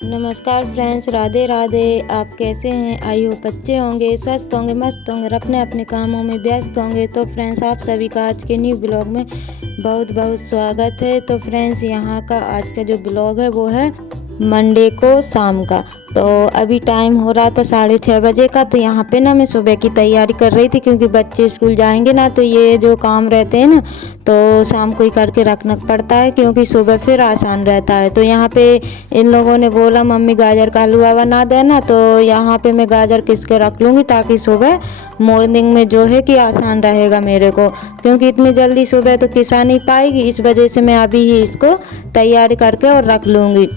नमस्कार फ्रेंड्स, राधे राधे। आप कैसे हैं? आई होप अच्छे होंगे, स्वस्थ होंगे, मस्त होंगे और अपने अपने कामों में व्यस्त होंगे। तो फ्रेंड्स, आप सभी का आज के न्यू ब्लॉग में बहुत बहुत स्वागत है। तो फ्रेंड्स, यहाँ का आज का जो ब्लॉग है वो है मंडे को शाम का। तो अभी टाइम हो रहा था 6:30 बजे का। तो यहाँ पे ना मैं सुबह की तैयारी कर रही थी, क्योंकि बच्चे स्कूल जाएंगे ना, तो ये जो काम रहते हैं ना तो शाम को ही करके रखना पड़ता है, क्योंकि सुबह फिर आसान रहता है। तो यहाँ पे इन लोगों ने बोला मम्मी गाजर का हलवा बना देना, तो यहाँ पे मैं गाजर किस के रख लूँगी, ताकि सुबह मॉर्निंग में जो है कि आसान रहेगा मेरे को, क्योंकि इतनी जल्दी सुबह तो किसा नहीं पाएगी। इस वजह से मैं अभी ही इसको तैयारी करके और रख लूँगी।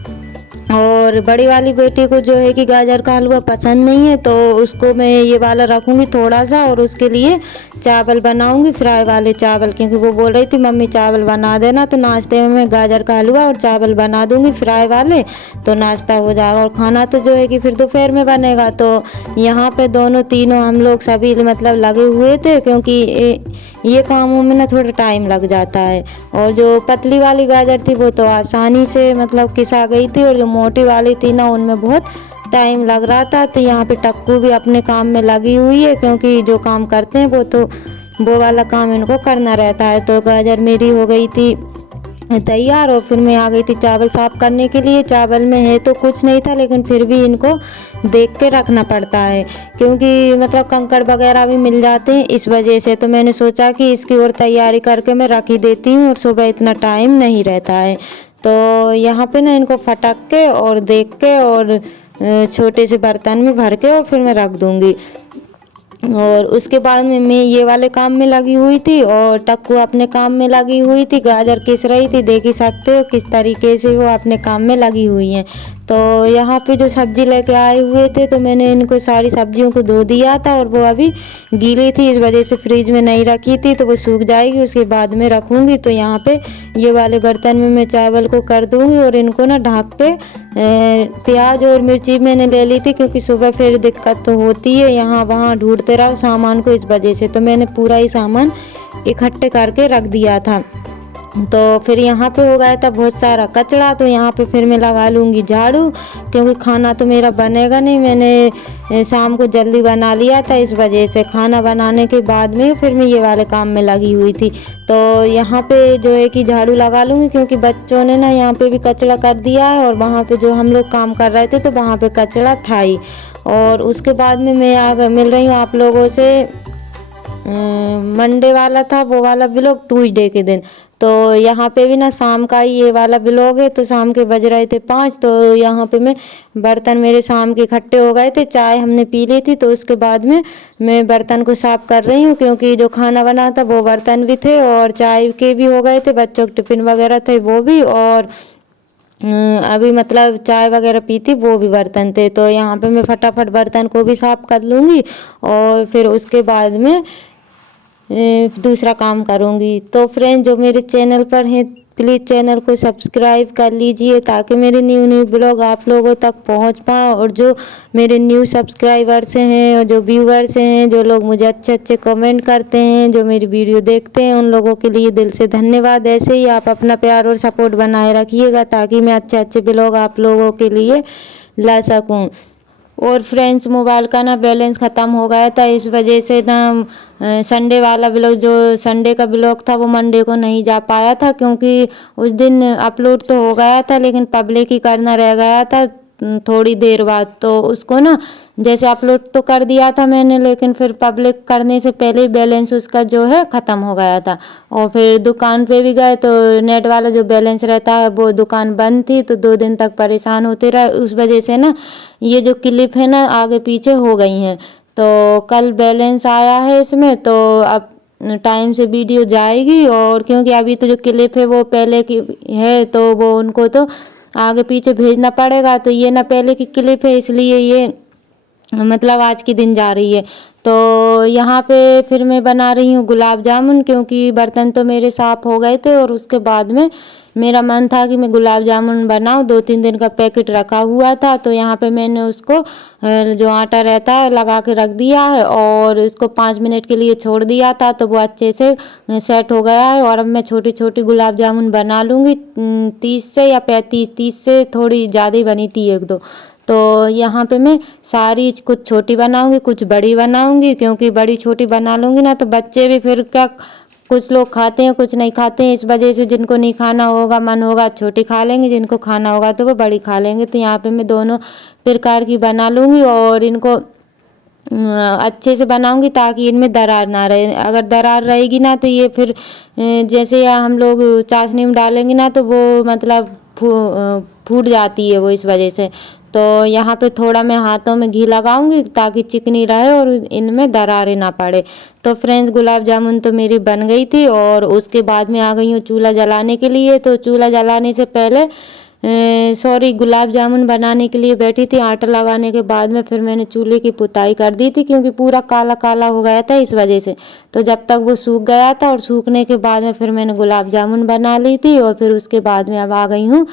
और बड़ी वाली बेटी को जो है कि गाजर का हलवा पसंद नहीं है, तो उसको मैं ये वाला रखूँगी थोड़ा सा, और उसके लिए चावल बनाऊँगी, फ्राई वाले चावल, क्योंकि वो बोल रही थी मम्मी चावल बना देना। तो नाश्ते में मैं गाजर का हलवा और चावल बना दूँगी फ्राई वाले, तो नाश्ता हो जाएगा। और खाना तो जो है कि फिर दोपहर में बनेगा। तो यहाँ पे दोनों तीनों हम लोग सभी मतलब लगे हुए थे, क्योंकि ये कामों में ना थोड़ा टाइम लग जाता है। और जो पतली वाली गाजर थी वो तो आसानी से मतलब किसा गई थी, और जो मोटी वाली थी ना उनमें बहुत टाइम लग रहा था। तो यहाँ पे टक्कू भी अपने काम में लगी हुई है, क्योंकि जो काम करते हैं वो वाला काम इनको करना रहता है। तो गाजर मेरी हो गई थी तैयार, और फिर मैं आ गई थी चावल साफ़ करने के लिए। चावल में है तो कुछ नहीं था, लेकिन फिर भी इनको देख के रखना पड़ता है, क्योंकि मतलब कंकड़ वगैरह भी मिल जाते हैं, इस वजह से। तो मैंने सोचा कि इसकी और तैयारी करके मैं रख ही देती हूँ, और सुबह इतना टाइम नहीं रहता है। तो यहाँ पे ना इनको फटक के और देख के और छोटे से बर्तन में भर के और फिर मैं रख दूँगी। और उसके बाद में मैं ये वाले काम में लगी हुई थी, और टक्कू अपने काम में लगी हुई थी, गाजर किस रही थी। देख ही सकते हो किस तरीके से वो अपने काम में लगी हुई हैं। तो यहाँ पे जो सब्जी लेके आए हुए थे, तो मैंने इनको सारी सब्जियों को धो दिया था, और वो अभी गीली थी, इस वजह से फ्रिज में नहीं रखी थी, तो वो सूख जाएगी, उसके बाद में रखूँगी। तो यहाँ पे ये वाले बर्तन में मैं चावल को कर दूँगी, और इनको ना ढक के प्याज और मिर्ची मैंने ले ली थी, क्योंकि सुबह फिर दिक्कत तो होती है, यहाँ वहाँ ढूंढते रहो सामान को, इस वजह से। तो मैंने पूरा ही सामान इकट्ठे करके रख दिया था। तो फिर यहाँ पे हो गया था बहुत सारा कचरा, तो यहाँ पे फिर मैं लगा लूँगी झाड़ू, क्योंकि खाना तो मेरा बनेगा नहीं। मैंने शाम को जल्दी बना लिया था, इस वजह से खाना बनाने के बाद में फिर मैं ये वाले काम में लगी हुई थी। तो यहाँ पे जो है कि झाड़ू लगा लूँगी, क्योंकि बच्चों ने ना यहाँ पे भी कचरा कर दिया है, और वहाँ पे जो हम लोग काम कर रहे थे तो वहाँ पे कचरा था ही। और उसके बाद में मैं मिल रही हूँ आप लोगों से। मंडे वाला था वो वाला ब्लॉग ट्यूसडे के दिन। तो यहाँ पे भी ना शाम का ही ये वाला ब्लॉग है। तो शाम के बज रहे थे 5, तो यहाँ पे मैं बर्तन मेरे शाम के इकट्ठे हो गए थे, चाय हमने पी ली थी, तो उसके बाद में मैं बर्तन को साफ़ कर रही हूँ, क्योंकि जो खाना बना था वो बर्तन भी थे, और चाय के भी हो गए थे, बच्चों के टिफ़िन वगैरह थे वो भी, और अभी मतलब चाय वगैरह पी थी वो भी बर्तन थे। तो यहाँ पे मैं फटाफट बर्तन को भी साफ़ कर लूँगी, और फिर उसके बाद में दूसरा काम करूँगी। तो फ्रेंड, जो मेरे चैनल पर हैं प्लीज़ चैनल को सब्सक्राइब कर लीजिए, ताकि मेरे न्यू ब्लॉग आप लोगों तक पहुंच पाए। और जो मेरे न्यू सब्सक्राइबर्स हैं और जो व्यूवर्स हैं, जो लोग मुझे अच्छे अच्छे कमेंट करते हैं, जो मेरी वीडियो देखते हैं, उन लोगों के लिए दिल से धन्यवाद। ऐसे ही आप अपना प्यार और सपोर्ट बनाए रखिएगा, ताकि मैं अच्छे अच्छे ब्लॉग आप लोगों के लिए ला सकूं। और फ्रेंड्स, मोबाइल का ना बैलेंस ख़त्म हो गया था, इस वजह से ना संडे वाला ब्लॉग, जो संडे का ब्लॉग था, वो मंडे को नहीं जा पाया था, क्योंकि उस दिन अपलोड तो हो गया था, लेकिन पब्लिक ही करना रह गया था थोड़ी देर बाद। तो उसको ना जैसे अपलोड तो कर दिया था मैंने, लेकिन फिर पब्लिक करने से पहले ही बैलेंस उसका जो है ख़त्म हो गया था। और फिर दुकान पे भी गए, तो नेट वाला जो बैलेंस रहता है वो दुकान बंद थी, तो 2 दिन तक परेशान होते रहे। उस वजह से ना ये जो क्लिप है ना आगे पीछे हो गई हैं। तो कल बैलेंस आया है इसमें, तो अब टाइम से वीडियो जाएगी। और क्योंकि अभी तो जो क्लिप है वो पहले की है, तो वो उनको तो आगे पीछे भेजना पड़ेगा। तो ये ना पहले की क्लिप है, इसलिए ये मतलब आज के दिन जा रही है। तो यहाँ पे फिर मैं बना रही हूँ गुलाब जामुन, क्योंकि बर्तन तो मेरे साफ़ हो गए थे और उसके बाद में मेरा मन था कि मैं गुलाब जामुन बनाऊँ। 2-3 दिन का पैकेट रखा हुआ था, तो यहाँ पे मैंने उसको जो आटा रहता है लगा के रख दिया है और इसको 5 मिनट के लिए छोड़ दिया था, तो वो अच्छे से सेट हो गया है। और अब मैं छोटी छोटी गुलाब जामुन बना लूँगी, 30 से या 35, 30 से थोड़ी ज़्यादा ही बनी थी 1-2। तो यहाँ पे मैं सारी कुछ छोटी बनाऊँगी, कुछ बड़ी बनाऊँगी, क्योंकि बड़ी छोटी बना लूँगी ना तो बच्चे भी फिर क्या, कुछ लोग खाते हैं कुछ नहीं खाते हैं, इस वजह से जिनको नहीं खाना होगा मन होगा छोटी खा लेंगे, जिनको खाना होगा तो वो बड़ी खा लेंगे। तो यहाँ पे मैं दोनों प्रकार की बना लूँगी और इनको अच्छे से बनाऊँगी ताकि इनमें दरार ना रहे। अगर दरार रहेगी ना तो ये फिर जैसे हम लोग चाशनी में डालेंगे ना तो वो मतलब फूट जाती है वो, इस वजह से। तो यहाँ पे थोड़ा मैं हाथों में घी लगाऊंगी ताकि चिकनी रहे और इनमें दरारें ना पड़े। तो फ्रेंड्स, गुलाब जामुन तो मेरी बन गई थी और उसके बाद में आ गई हूँ चूल्हा जलाने के लिए। तो चूल्हा जलाने से पहले गुलाब जामुन बनाने के लिए बैठी थी। आटा लगाने के बाद में फिर मैंने चूल्हे की पुताई कर दी थी, क्योंकि पूरा काला काला हो गया था इस वजह से। तो जब तक वो सूख गया था और सूखने के बाद में फिर मैंने गुलाब जामुन बना ली थी और फिर उसके बाद में अब आ गई हूँ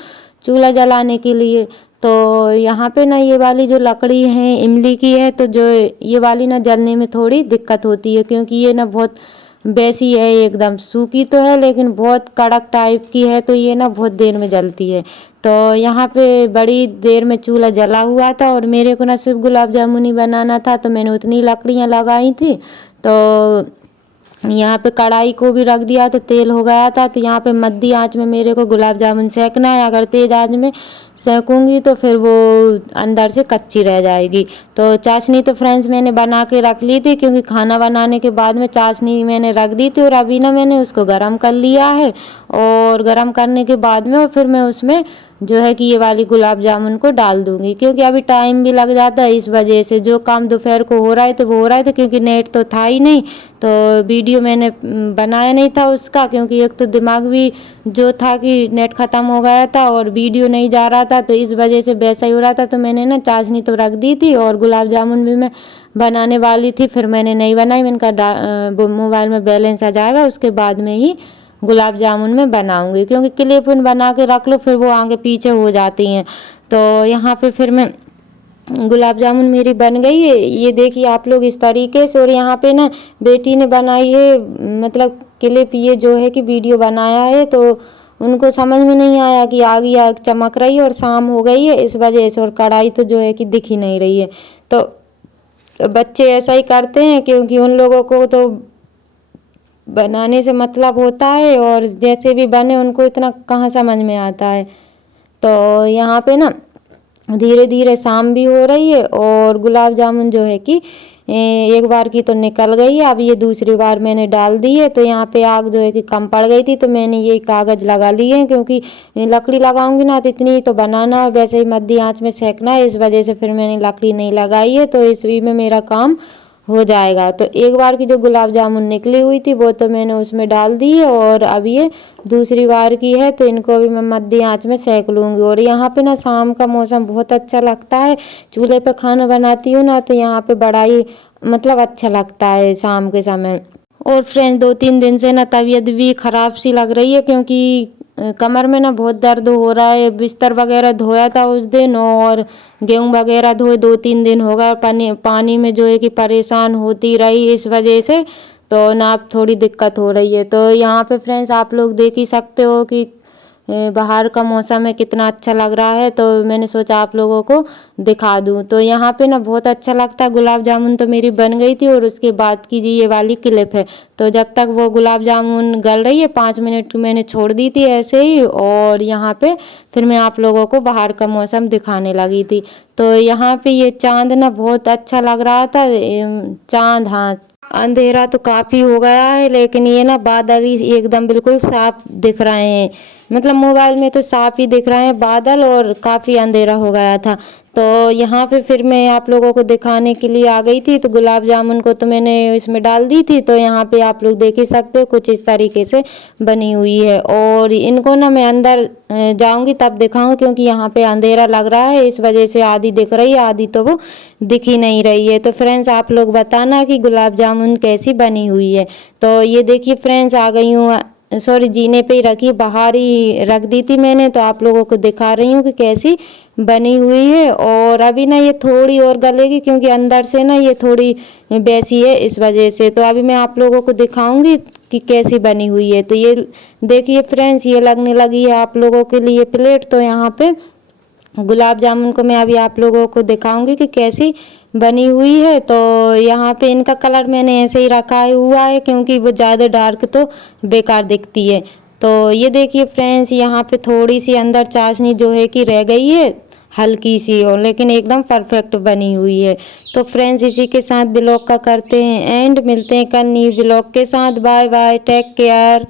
चूल्हा जलाने के लिए। तो यहाँ पे ना ये वाली जो लकड़ी है इमली की है, तो जो ये वाली ना जलने में थोड़ी दिक्कत होती है, क्योंकि ये ना बहुत वैसी है, एकदम सूखी तो है लेकिन बहुत कड़क टाइप की है, तो ये ना बहुत देर में जलती है। तो यहाँ पे बड़ी देर में चूल्हा जला हुआ था और मेरे को ना सिर्फ गुलाब जामुन ही बनाना था, तो मैंने उतनी लकड़ियाँ लगाई थी। तो यहाँ पे कढ़ाई को भी रख दिया तो तेल हो गया था। तो यहाँ पे मध्य आंच में मेरे को गुलाब जामुन सेकना है। अगर तेज आंच में सेकूंगी तो फिर वो अंदर से कच्ची रह जाएगी। तो चाशनी तो फ्रेंड्स मैंने बना के रख ली थी, क्योंकि खाना बनाने के बाद में चाशनी मैंने रख दी थी और अभी ना मैंने उसको गर्म कर लिया है। और गर्म करने के बाद में और फिर मैं उसमें जो है कि ये वाली गुलाब जामुन को डाल दूंगी, क्योंकि अभी टाइम भी लग जाता है, इस वजह से जो काम दोपहर को हो रहा है तो वो हो रहा था, क्योंकि नेट तो था ही नहीं। तो वीडियो मैंने बनाया नहीं था उसका, क्योंकि एक तो दिमाग भी जो था कि नेट ख़त्म हो गया था और वीडियो नहीं जा रहा था, तो इस वजह से वैसा ही हो रहा था। तो मैंने ना चाशनी तो रख दी थी और गुलाब जामुन भी मैं बनाने वाली थी, फिर मैंने नहीं बनाई। मैंने कहा मोबाइल में बैलेंस आ जाएगा उसके बाद में ही गुलाब जामुन में बनाऊंगी, क्योंकि क्लिप बना के रख लो फिर वो आगे पीछे हो जाती हैं। तो यहाँ पे फिर मैं गुलाब जामुन मेरी बन गई है, ये देखिए आप लोग इस तरीके से। और यहाँ पे ना बेटी ने बनाई है, मतलब क्लिप, ये जो है कि वीडियो बनाया है, तो उनको समझ में नहीं आया कि आग या चमक रही है और शाम हो गई है इस वजह से, और कढ़ाई तो जो है कि दिख ही नहीं रही है। तो बच्चे ऐसा ही करते हैं, क्योंकि उन लोगों को तो बनाने से मतलब होता है और जैसे भी बने उनको इतना कहाँ समझ में आता है। तो यहाँ पे ना धीरे धीरे शाम भी हो रही है और गुलाब जामुन जो है कि एक बार की तो निकल गई है, अब ये दूसरी बार मैंने डाल दी है। तो यहाँ पे आग जो है कि कम पड़ गई थी, तो मैंने ये कागज़ लगा लिए हैं, क्योंकि लकड़ी लगाऊंगी ना तो इतनी तो बनाना और वैसे ही मध्य आंच में सेकना है, इस वजह से फिर मैंने लकड़ी नहीं लगाई है। तो इसी में मेरा काम हो जाएगा। तो एक बार की जो गुलाब जामुन निकली हुई थी वो तो मैंने उसमें डाल दी है और अब ये दूसरी बार की है, तो इनको भी मैं मध्य आंच में सेक लूँगी। और यहाँ पे ना शाम का मौसम बहुत अच्छा लगता है, चूल्हे पे खाना बनाती हूँ ना तो यहाँ पे बड़ा ही मतलब अच्छा लगता है शाम के समय। और फ्रेंड्स, 2-3 दिन से ना तबीयत भी ख़राब सी लग रही है, क्योंकि कमर में ना बहुत दर्द हो रहा है। बिस्तर वगैरह धोया था उस दिन और गेहूँ वगैरह धोए, 2-3 दिन हो गया पानी में जो है कि परेशान होती रही इस वजह से। तो ना अब थोड़ी दिक्कत हो रही है। तो यहाँ पे फ्रेंड्स आप लोग देख ही सकते हो कि बाहर का मौसम है कितना अच्छा लग रहा है, तो मैंने सोचा आप लोगों को दिखा दूँ। तो यहाँ पे ना बहुत अच्छा लगता है। गुलाब जामुन तो मेरी बन गई थी और उसके बाद की जी ये वाली क्लिप है। तो जब तक वो गुलाब जामुन गल रही है 5 मिनट मैंने छोड़ दी थी ऐसे ही, और यहाँ पे फिर मैं आप लोगों को बाहर का मौसम दिखाने लगी थी। तो यहाँ पे ये चाँद ना बहुत अच्छा लग रहा था। चाँद, हाँ, अंधेरा तो काफ़ी हो गया है लेकिन ये ना बादल ही एकदम बिल्कुल साफ दिख रहे हैं। मतलब मोबाइल में तो साफ ही दिख रहे हैं बादल और काफ़ी अंधेरा हो गया था। तो यहाँ पे फिर मैं आप लोगों को दिखाने के लिए आ गई थी, तो गुलाब जामुन को तो मैंने इसमें डाल दी थी, तो यहाँ पे आप लोग देख ही सकते हो कुछ इस तरीके से बनी हुई है। और इनको ना मैं अंदर जाऊँगी तब दिखाऊँ, क्योंकि यहाँ पे अंधेरा लग रहा है, इस वजह से आधी दिख रही है, आधी तो वो दिख ही नहीं रही है। तो फ्रेंड्स आप लोग बताना कि गुलाब जामुन कैसी बनी हुई है। तो ये देखिए फ्रेंड्स आ गई हूँ, सॉरी जीने पे ही रखी, बाहर ही रख दी थी मैंने, तो आप लोगों को दिखा रही हूँ कि कैसी बनी हुई है। और अभी ना ये थोड़ी और गलेगी, क्योंकि अंदर से ना ये थोड़ी वैसी है, इस वजह से। तो अभी मैं आप लोगों को दिखाऊंगी कि कैसी बनी हुई है। तो ये देखिए फ्रेंड्स, ये लगने लगी है आप लोगों के लिए प्लेट। तो यहाँ पे गुलाब जामुन को मैं अभी आप लोगों को दिखाऊंगी कि कैसी बनी हुई है। तो यहाँ पे इनका कलर मैंने ऐसे ही रखा हुआ है, क्योंकि वो ज़्यादा डार्क तो बेकार दिखती है। तो ये देखिए फ्रेंड्स, यहाँ पे थोड़ी सी अंदर चाशनी जो है कि रह गई है, हल्की सी, और लेकिन एकदम परफेक्ट बनी हुई है। तो फ्रेंड्स इसी के साथ ब्लॉग का करते हैं एंड, मिलते हैं कल न्यू ब्लॉग के साथ। Bye bye, take care.